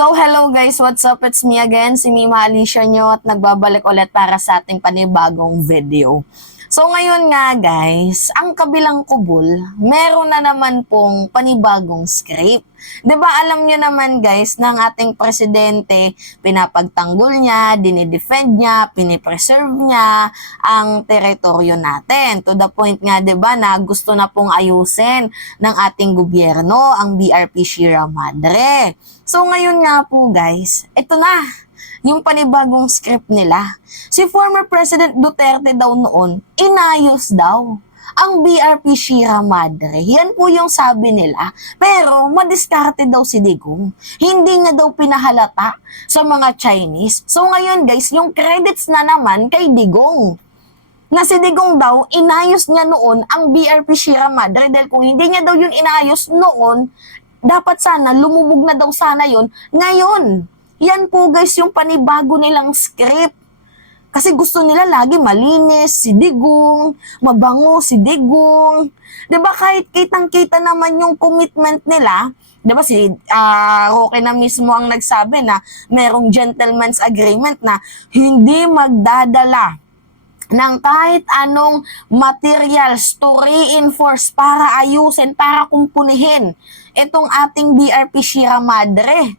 So hello guys, what's up? It's me again, si Mima Alicia nyo at nagbabalik ulit para sa ating panibagong video. So ngayon nga guys, ang kabilang kubol, meron na naman pong panibagong script. 'Di ba alam nyo naman guys, ng ating presidente, pinapagtanggol niya, dinidefend niya, pinipreserve niya ang teritoryo natin. To the point nga 'di ba na gusto na pong ayusin ng ating gobyerno ang BRP Sierra Madre. So ngayon nga po guys, ito na yung panibagong script nila. Si former President Duterte daw noon, inayos daw ang BRP Sierra Madre. Yan po yung sabi nila. Pero madiskarte daw si Digong. Hindi niya daw pinahalata sa mga Chinese. So ngayon guys, yung credits na naman kay Digong. Na si Digong daw, inayos niya noon ang BRP Sierra Madre. Dahil kung hindi niya daw yun inayos noon, dapat sana, lumubog na daw sana yun ngayon. Yan po guys yung panibago nilang script. Kasi gusto nila lagi malinis si Digong, mabango si Digong. 'Di ba kahit kitang-kita naman yung commitment nila, 'di ba si Roque na mismo ang nagsabi na merong gentleman's agreement na hindi magdadala ng kahit anong materials to reinforce para ayusin, para kumpunihin itong ating BRP Sierra Madre.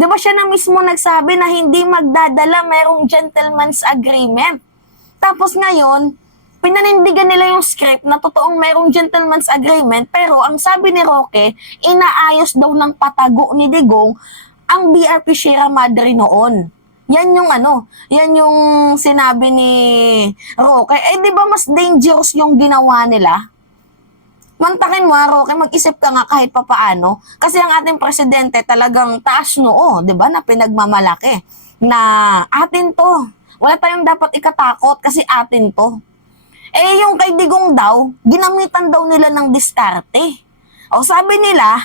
Di ba siya na mismo nagsabi na hindi magdadala, merong gentleman's agreement. Tapos ngayon, pinanindigan nila yung script na totoong merong gentleman's agreement, pero ang sabi ni Roque, inaayos daw ng patago ni Digong ang BRP Sierra Madre noon. Yan yung yan yung sinabi ni Roque. Eh di ba mas dangerous yung ginawa nila? Mantakin mo, Roque, mag-isip ka nga kahit papaano. Kasi ang ating presidente talagang taas noo, di ba, na pinagmamalaki. Na atin to. Wala tayong dapat ikatakot kasi atin to. Eh, yung kay Digong daw, ginamitan daw nila ng diskarte. O sabi nila,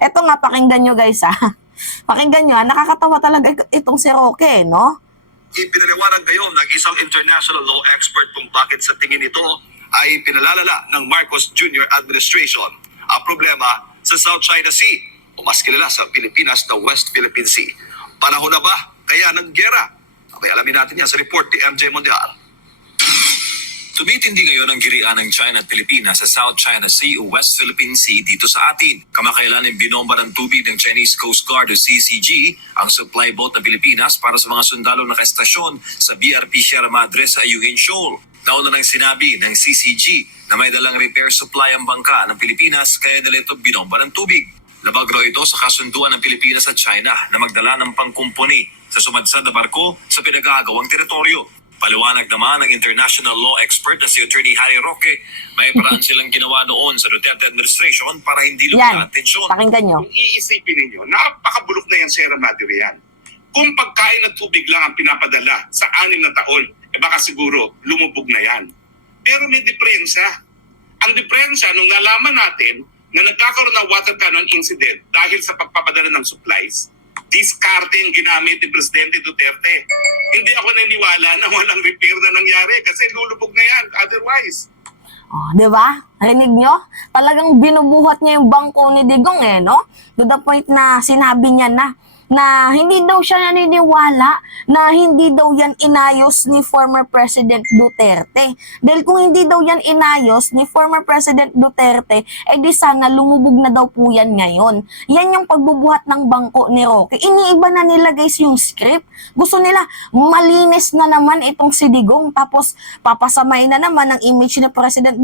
eto nga, pakinggan nyo guys Pakinggan nyo nakakatawa talaga itong si Roque, no? Ipinaliwanag ngayon ng isang international law expert kung bakit sa tingin ito ay pinalalala ng Marcos Jr. administration ang problema sa South China Sea o mas kilala sa Pilipinas na West Philippine Sea. Panahon na ba kaya ng giyera? Okay, alamin natin yan sa report ni MJ Mondial. Tumitindi ngayon ang girian ng China at Pilipinas sa South China Sea o West Philippine Sea dito sa atin. Kamakailan ay binomba ng tubig ng Chinese Coast Guard o CCG ang supply boat ng Pilipinas para sa mga sundalo na nakastasyon sa BRP Sierra Madre sa Ayungin Shoal. Nauna nang sinabi ng CCG na may dalang repair supply ang bangka ng Pilipinas kaya nila ito binomba ng tubig. Labag raw ito sa kasunduan ng Pilipinas at China na magdala ng pangkumpuni sa sumadsad na barko sa pinag-aagawang teritoryo. Paliwanag naman ng international law expert na si Attorney Harry Roque, may paraan silang ginawa noon sa Duterte administration para hindi lumala ang tensyon. Pakinggan nyo. Kung iisipin ninyo, napakabulok na yung Sierra Madre yan. Kung pagkain at tubig lang ang pinapadala sa 6 na taon, baka siguro lumubog na yan. Pero may diferensya. Ang diferensya, nung nalaman natin na nagkakaroon ng water cannon incident dahil sa pagpapadala ng supplies, diskarte yung ginamit ni Presidente Duterte. Hindi ako naniniwala na walang repair na nangyari kasi lulubog na yan otherwise. Oh, 'di ba? Rinig nyo? Talagang binubuhat niya yung bangko ni Digong no? To the point na sinabi niya na hindi daw siya naniniwala na hindi daw yan inayos ni former President Duterte. Dahil kung hindi daw yan inayos ni former President Duterte, di sana lumubog na daw po yan ngayon. Yan yung pagbubuhat ng bangko ni Roque. Iniiba na nila guys yung script. Gusto nila malinis na naman itong si Digong. Tapos papasamay na naman ang image ni President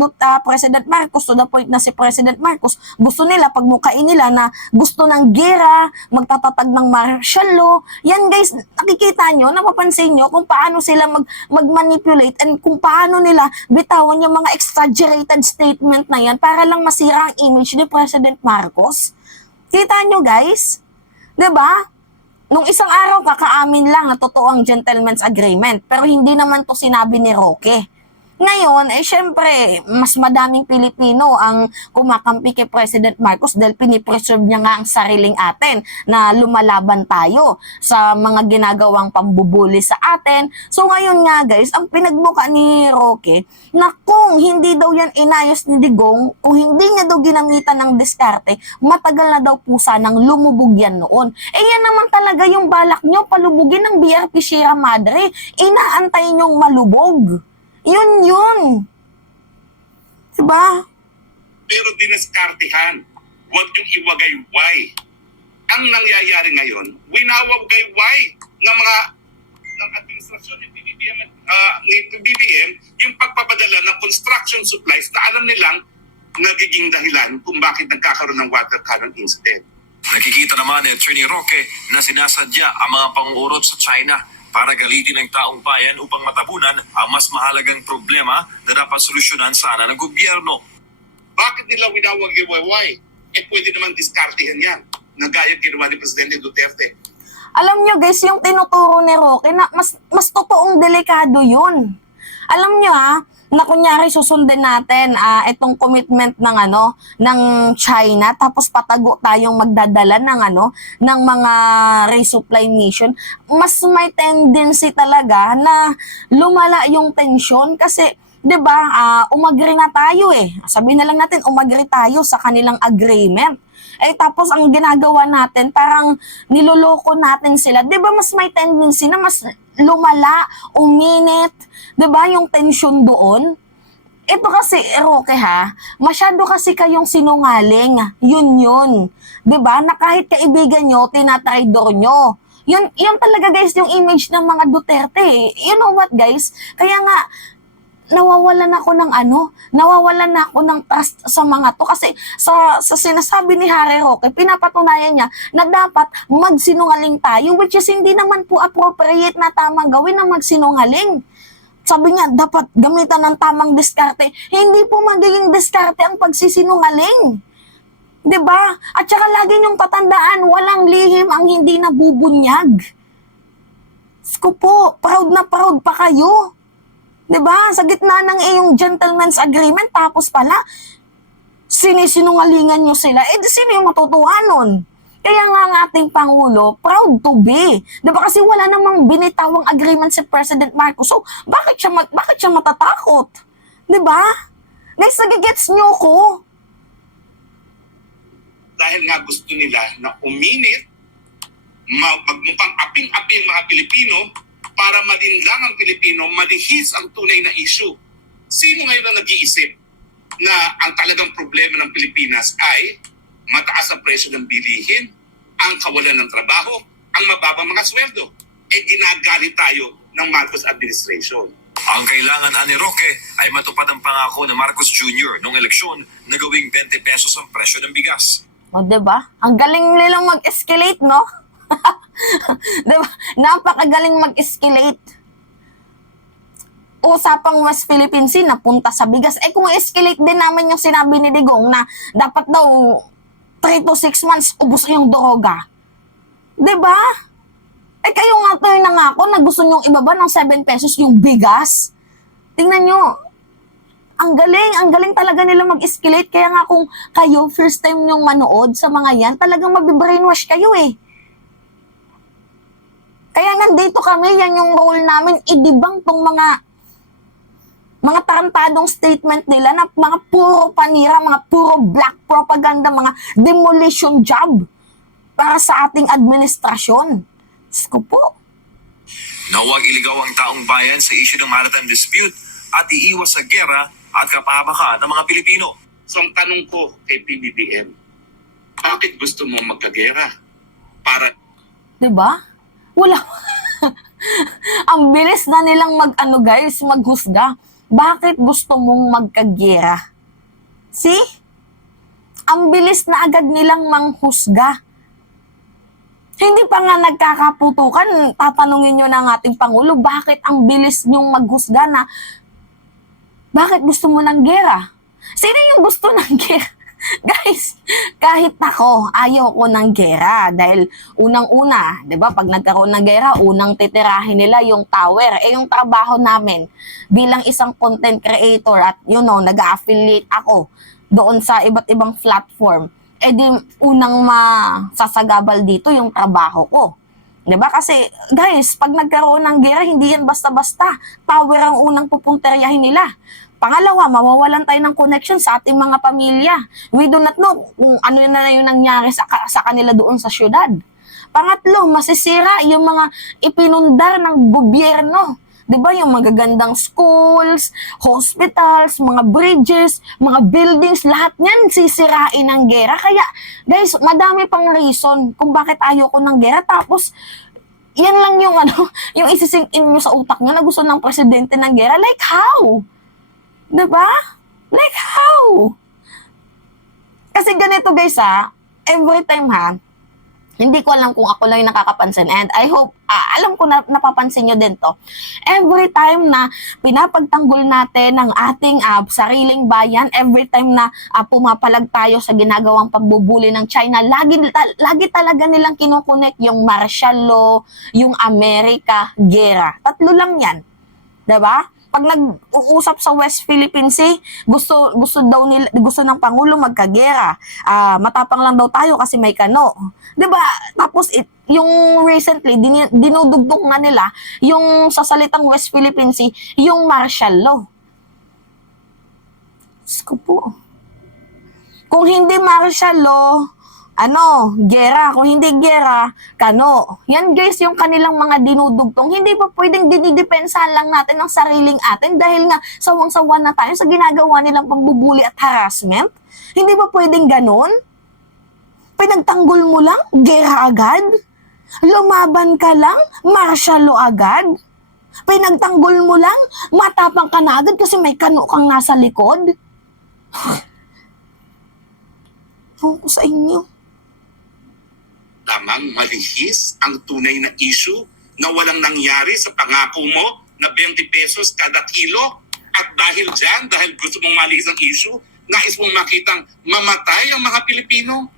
Marcos to the point na si President Marcos gusto nila pagmukain nila na gusto ng gera, magtatatag ng martial law. Yan guys, nakikita nyo, napapansin nyo kung paano sila mag-manipulate and kung paano nila bitawan yung mga exaggerated statement na yan para lang masira ang image ni President Marcos. Kita nyo guys? 'Di ba? Nung isang araw kakaamin lang na totoo ang gentleman's agreement pero hindi naman to sinabi ni Roque. Ngayon, syempre, mas madaming Pilipino ang kumakampi kay President Marcos dahil pinipreserve niya nga ang sariling atin na lumalaban tayo sa mga ginagawang pambubuli sa atin. So ngayon nga guys, ang pinagmuka ni Roque na kung hindi daw yan inayos ni Digong, kung hindi niya daw ginamitan ng diskarte, matagal na daw po sanang lumubog yan noon. Yan naman talaga yung balak nyo, palubugin ng BRP Sierra Madre. Inaantay nyong malubog. Yun. Diba? Pero dineskartehan. Huwag yung iwagayway. Ang nangyayari ngayon, winawagayway ng administrasyon ng BBM yung pagpapadala ng construction supplies na alam nilang nagiging dahilan kung bakit nagkakaroon ng water cannon incident. Nakikita naman ni Attorney Roque na sinasadya ang mga pang-uurot sa China para galitin ng taong bayan upang matabunan ang mas mahalagang problema na dapat solusyonan sana ng gobyerno. Bakit nila winawagayway? Pwede naman diskartehan yan na gaya ginawa ni Presidente Duterte. Alam nyo guys, yung tinuturo ni Roque na mas totoong delikado yun. Alam nyo na kunyari susundin natin itong commitment ng China, tapos patago tayong magdadala ng mga resupply mission, mas may tendency talaga na lumala yung tensyon kasi 'di ba, umagri na tayo Sabihin na lang natin umagri tayo sa kanilang agreement. Tapos ang ginagawa natin, parang niloloko natin sila. 'Di ba mas may tendency na mas lumala, uminit, 'di ba, yung tension doon? Ito kasi, Roque masyado kasi kayong sinungaling. Yun. 'Di ba? Na kahit kaibigan nyo, tinatraidor nyo. Yun talaga guys yung image ng mga Duterte. You know what guys? Kaya nga, nawawalan ako ng trust sa mga to kasi sa sinasabi ni Harry Roque, pinapatunayan niya na dapat magsinungaling tayo, which is hindi naman po appropriate na tamang gawin ng magsinungaling. Sabi niya, dapat gamitan ng tamang diskarte. Hindi po magiging diskarte ang pagsisinungaling. 'Di ba? At saka lagi niyong tatandaan, walang lihim ang hindi nabubunyag. Sko po, proud na proud pa kayo. 'Di ba? Sa gitna ng iyong gentleman's agreement, tapos pala, sinisinungalingan niyo sila. Sino yung matutuwa nun? Kaya nga ang ating Pangulo, proud to be. 'Di ba? Kasi wala namang binitawang agreement si President Marcos. So, bakit siya matatakot? 'Di ba? Guys, nagigets niyo ko. Dahil nga gusto nila na uminit, magmukhang aping-aping mga Pilipino para malinlang ang Pilipino, malihis ang tunay na issue. Sino ngayon ang nag-iisip na ang talagang problema ng Pilipinas ay mataas ang presyo ng bilihin, ang kawalan ng trabaho, ang mababang mga sweldo? Ginagalit tayo ng Marcos administration. Ang kailangan ani Roque ay matupad ang pangako ng Marcos Jr. noong eleksyon na gawing 20 pesos ang presyo ng bigas. O, 'di ba? Ang galing nilang mag-escalate, no? 'Di ba? Napakagaling mag-escalate. Usapang West Philippine Sea napunta sa bigas. Kung escalate din naman yung sinabi ni Digong na dapat daw 3 to 6 months ubos yung droga. 'Di ba? Kayo nga to yung nangako na gusto nyong ibaba ng 7 pesos yung bigas. Tingnan nyo, ang galing talaga nila mag-escalate. Kaya nga kung kayo, first time nyong manood sa mga yan, talagang mabibrainwash kayo Kaya nandito kami, yan yung role namin, idibang tong mga tarantadong statement nila na mga puro panira, mga puro black propaganda, mga demolition job para sa ating administrasyon. Sko po. Na huwag iligaw ang taong bayan sa issue ng maritime dispute at iiwas sa gera at kapahamakan ng mga Pilipino. So ang tanong ko kay PBBM, bakit gusto mo magkagera? Para 'Di ba? Wala. Ang bilis na nilang maghusga. Bakit gusto mong magkagera? See? Ang bilis na agad nilang manghusga. Hindi pa nga nagkakaputukan, tatanungin nyo ng ating Pangulo, bakit ang bilis nyong maghusga na bakit gusto mo ng gera? Sino yung gusto ng gera? Guys, kahit ako, ayaw ko ng gera. Dahil unang-una, di ba, pag nagkaroon ng gera, unang titirahin nila yung tower. Eh, yung trabaho namin bilang isang content creator at, nag-affiliate ako doon sa iba't ibang platform, eh di unang masasagabal dito yung trabaho ko. 'Di ba? Kasi guys, pag nagkaroon ng gera, hindi yan basta-basta. Tower ang unang pupunteryahin nila. Pangalawa, mawawalan tayo ng connection sa ating mga pamilya. We do not know kung ano na yung nangyari sa kanila doon sa syudad. Pangatlo, masisira yung mga ipinundar ng gobyerno. 'Di ba, yung magagandang schools, hospitals, mga bridges, mga buildings, lahat niyan sisirain ng gera. Kaya, guys, madami pang reason kung bakit ayoko ng gera. Tapos, yan lang yung yung isisink in nyo sa utak nyo na gusto ng presidente ng gera. Like how? 'Di ba? Like how? Kasi ganito, guys, every time, hindi ko alam kung ako lang yung nakakapansin, and I hope, alam ko na napapansin nyo din to. Every time na pinapagtanggol natin ng ating sariling bayan, every time na pumapalag tayo sa ginagawang pagbubuli ng China, lagi talaga nilang kinukunik yung martial law, yung Amerika, gera. Tatlo lang yan. Diba? Pag nag-uusap sa West Philippine Sea, gusto ng Pangulo magkagera. Matapang lang daw tayo kasi may kano. 'Di ba? Tapos yung recently dinudugtong nga nila yung sa salitang West Philippine Sea, yung martial law. Sko po. Kung hindi martial law, gera. Kung hindi gera, kano. Yan guys, yung kanilang mga dinudugtong. Hindi pa pwedeng dinidepensahan lang natin ang sariling atin dahil nga sawang-sawa na tayo sa ginagawa nilang pambubuli at harassment. Hindi ba pwedeng ganun? Pinagtanggol mo lang, gera agad? Lumaban ka lang, martial law agad? Pinagtanggol mo lang, matapang ka na agad kasi may kano kang nasa likod? Ewan ko sa inyo. Lamang malihis ang tunay na issue na walang nangyari sa pangako mo na 20 pesos kada kilo. At dahil dyan, dahil gusto mong malihis ang issue, nais mong makitang mamatay ang mga Pilipino.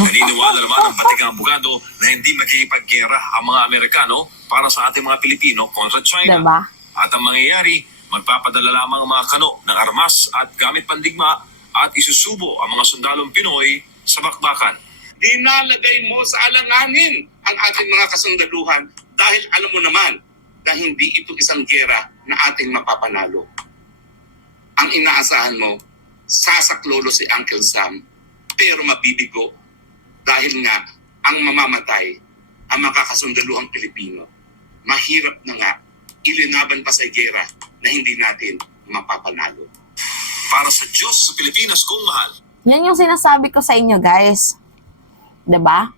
Naniniwala naman ang patikang abogado na hindi magkikipaggera ang mga Amerikano para sa ating mga Pilipino kontra China. Diba? At ang mangyayari, magpapadala lamang ang mga kano ng armas at gamit pandigma at isusubo ang mga sundalong Pinoy sa bakbakan. Dinalagay mo sa alanganin ang ating mga kasundaluhan dahil alam mo naman na hindi ito isang gera na ating mapapanalo. Ang inaasahan mo, sasaklolo si Uncle Sam, pero mabibigo dahil nga ang mamamatay ang makakasundaluhang Pilipino. Mahirap na nga ilinaban pa sa gera na hindi natin mapapanalo. Para sa Diyos sa Pilipinas kung mahal. Yan yung sinasabi ko sa inyo, guys. 'Di ba?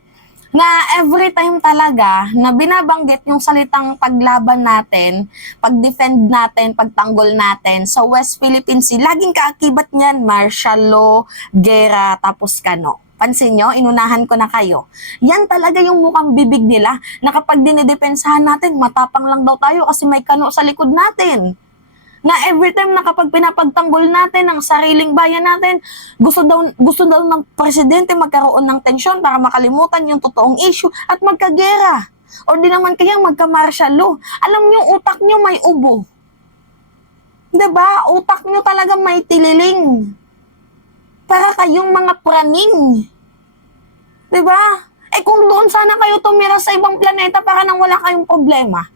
Na every time talaga na binabanggit yung salitang paglaban natin, pag-defend natin, pagtanggol natin sa West Philippine Sea, laging kaakibat niyan, martial law, gera, tapos kano. Pansin nyo, inunahan ko na kayo. Yan talaga yung mukhang bibig nila na kapag dinidepensahan natin, matapang lang daw tayo kasi may kano sa likod natin. Na every time na kapag pinapagtanggol natin ang sariling bayan natin, gusto daw ng presidente magkaroon ng tensyon para makalimutan yung totoong issue at magkagera. O di naman kayang magka-martial law. Alam nyo, utak nyo may ubo. 'Di ba? Utak nyo talaga may tililing. Para kayong mga praning. 'Di ba? Eh kung doon sana kayo tumira sa ibang planeta para nang wala kayong problema.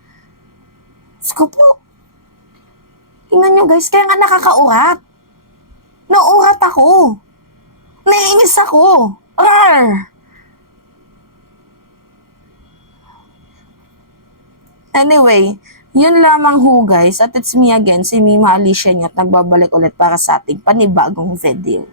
Sko po. Tingnan nyo guys, kaya nga nakakaurat. Nauurat ako. Naiinis ako. Rar! Anyway, yun lamang ho guys. At it's me again, si Mima Alicia Nyot, nagbabalik ulit para sa ating panibagong video.